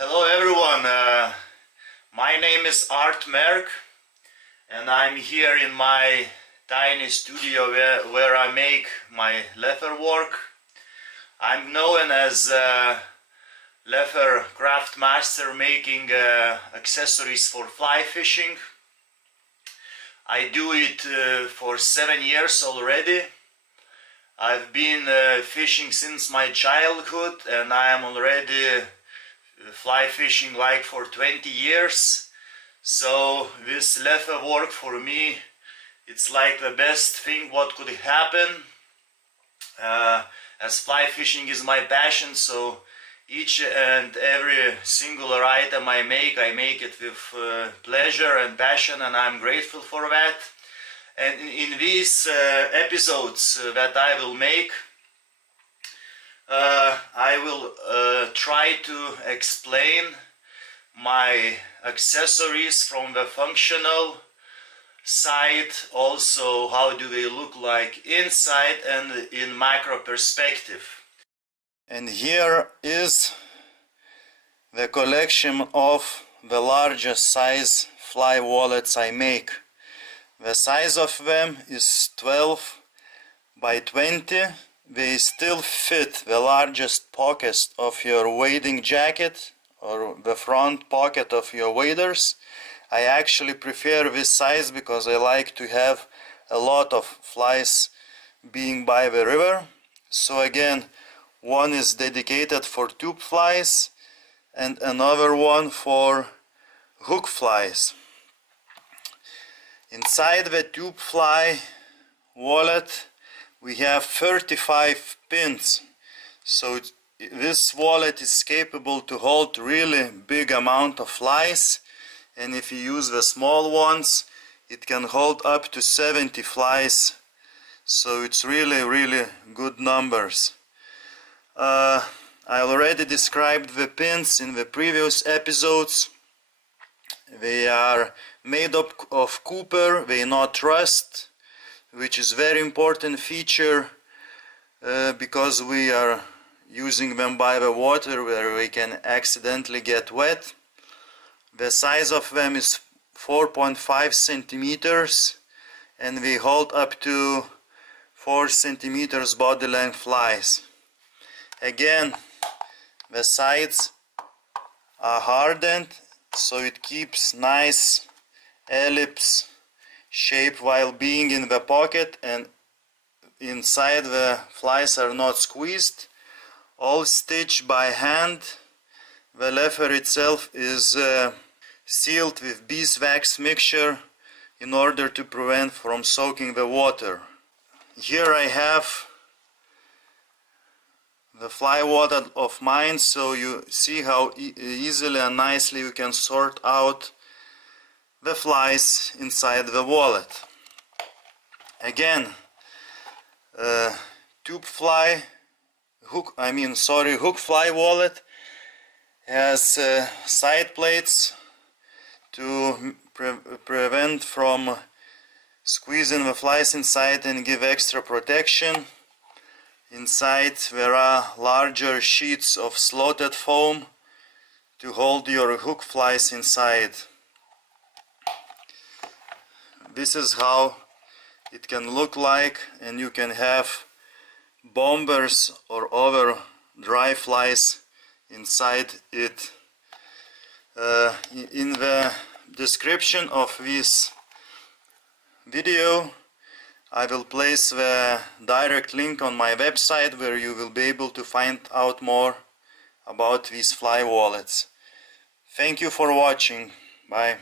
Hello everyone, my name is Art Merk and I'm here in my tiny studio where I make my leather work. I'm known as leather craft master, making accessories for fly fishing. I do it for 7 years already. I've been fishing since my childhood and I am already fly fishing like for 20 years. So this leather work for me, it's like the best thing what could happen. As fly fishing is my passion, so each and every singular item I make it with pleasure and passion, and I'm grateful for that. And in these episodes that I will make, I will try to explain my accessories from the functional side, also how do they look like inside and in macro perspective. And here is the collection of the largest size fly wallets I make. The size of them is 12 by 20. They still fit the largest pocket of your wading jacket or the front pocket of your waders. I actually prefer this size because I like to have a lot of flies being by the river. So again, one is dedicated for tube flies and another one for hook flies. Inside the tube fly wallet we have 35 pins, so this wallet is capable to hold really big amount of flies, and if you use the small ones it can hold up to 70 flies, so it's really good numbers. I already described the pins in the previous episodes. They are made up of copper, they not rust, which is very important feature because we are using them by the water where we can accidentally get wet. The size of them is 4.5 centimeters and they hold up to 4 centimeters body length flies. Again, the sides are hardened so it keeps nice ellipse shape while being in the pocket, and inside the flies are not squeezed. All stitched by hand. The leather itself is sealed with beeswax mixture in order to prevent from soaking the water. Here I have the fly wallet of mine, so you see how easily and nicely you can sort out the flies inside the wallet. Again, hook fly wallet has side plates to prevent from squeezing the flies inside and give extra protection. Inside there are larger sheets of slotted foam to hold your hook flies inside. This is how it can look like, and you can have bombers or other dry flies inside it. In the description of this video I will place the direct link on my website where you will be able to find out more about these fly wallets. Thank you for watching. Bye.